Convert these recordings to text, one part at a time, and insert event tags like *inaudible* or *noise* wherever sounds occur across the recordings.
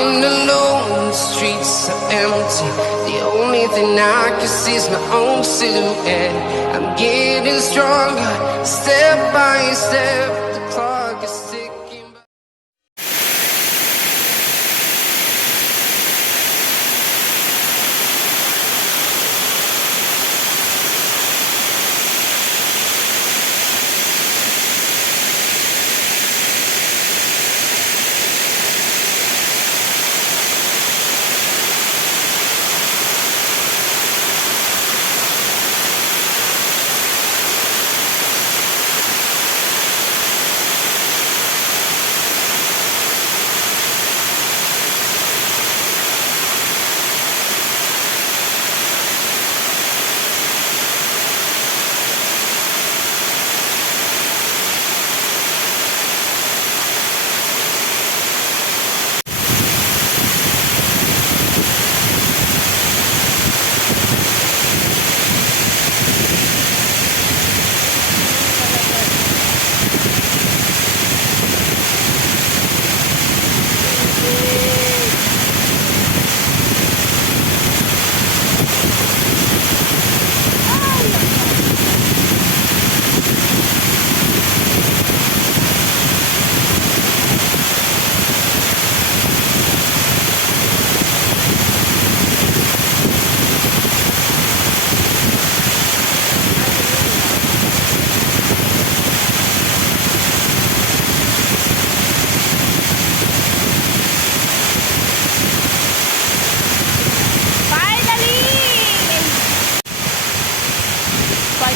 Walking alone, the streets are empty. The only thing I can see is my own silhouette. I'm getting stronger, step by step.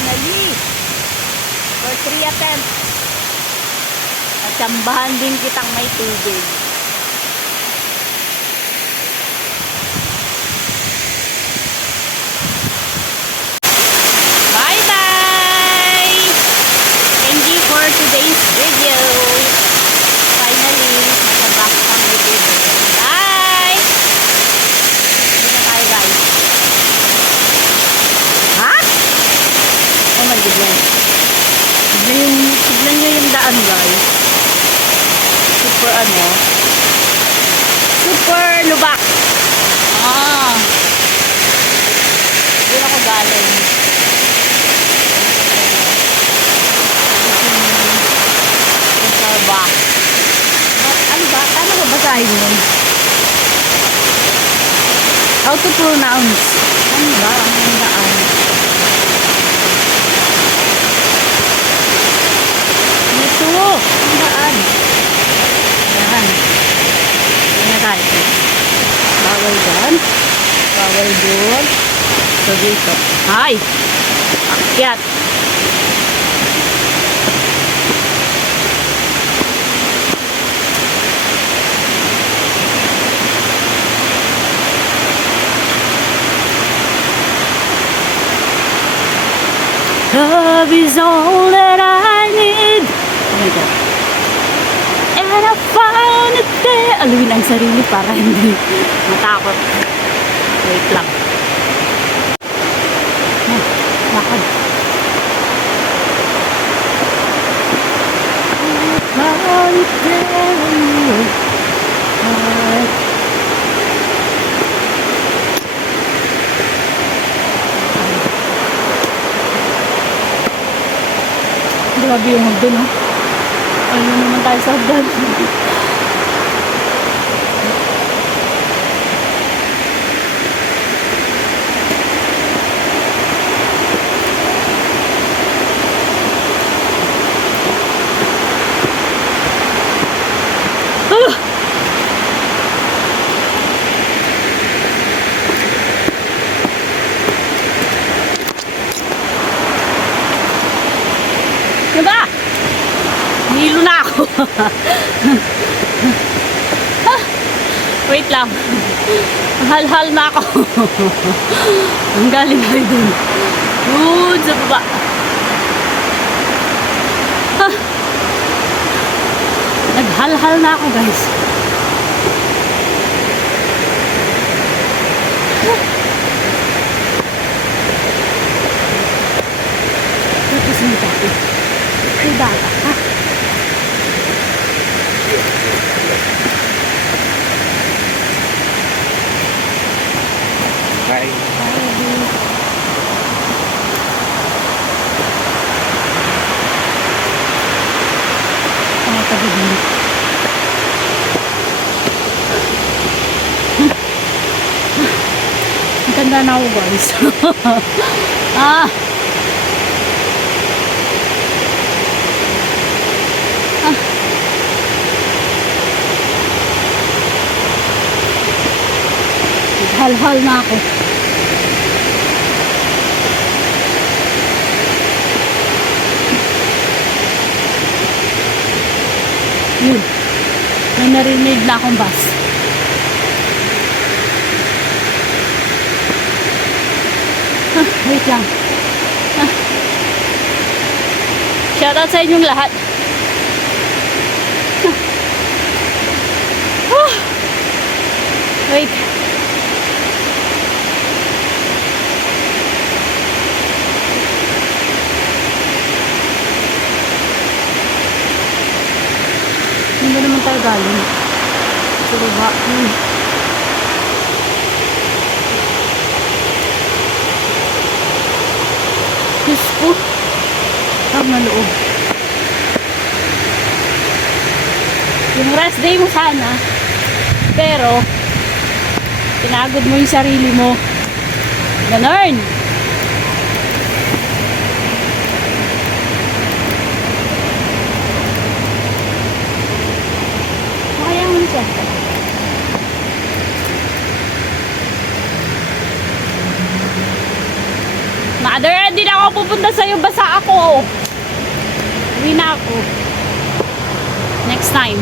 Finally! For three attempts. Natsambahan din kitang may tubig. Bye-bye! Thank you for today's video. Finally, natabak ang may tubig. Bye! Hindi na tayo guys. Ha? Oh my goodness. Tignan yung, tignan nyo yung daan guys. Super ano. Super lubak. Ah. Doon ako galing. Starbucks. Ano ba? Paano ba basahin yun? How to pronounce? Ano ba ang daan? Ito! Ang Tayo. Bawal dyan. Bawal. So dito. Ay! Akyat! Love is all that I Aluin ang sarili para hindi matakot. Wait lang. Hmm, Lakad. There. Heart. Grabe yung hagdan, no? Ano naman tayo sa hagdan? Ah! Diba? Nilo na ako. Ah, *laughs* Wait lang. Hal-hal na ako. *laughs* Ang galing ay dun. Dun sa baba. Ah. Naghal-hal na ako guys. Bye. Mga tabi-bili. Ang ganda na ako guys. *laughs* Ah. Hal-hal na ako. Yun. May narinig na akong bus. Ah, wait lang. Ah. Shoutout sa inyong lahat. Ah. Ah. Wait. Hindi naman tayo galing. Sa baba. Hmm. Diyos ko. Ang maloob. Yung rest day mo sana. Pero, pinagod mo yung sarili mo. Ganon. Kaya mo siya. Mother, hindi na ako pupunta sa'yo. Basa ako. Uwi na ako. Next time.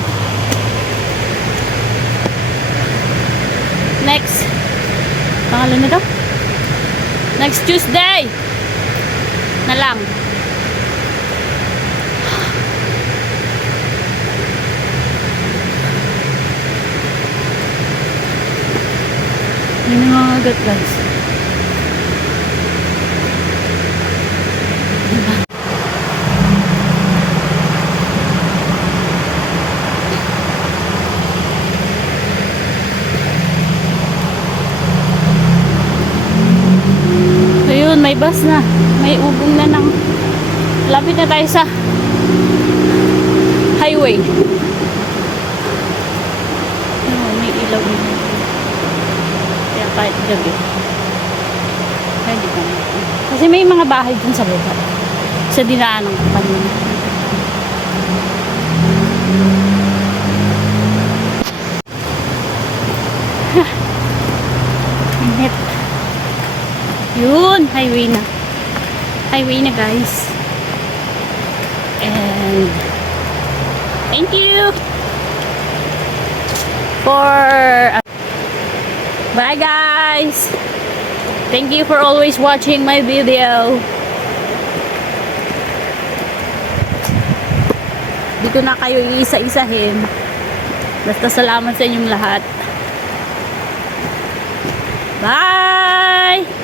Next. Pangalan na to? Next Tuesday. Na lang. Yun yung agat guys. Bus na. May ugong na ng... Lapit na tayo sa highway. Ayun, may ilaw din. Kaya kahit gabi. Pwede ka na. Kasi may mga bahay dun sa baba. Sa dinaan ng kanina. Init. Yun, highway. Highway na guys. And thank you for Bye guys. Thank you for always watching my video. Di ko na kayo iisa-isahin. Basta salamat sa inyong lahat. Bye!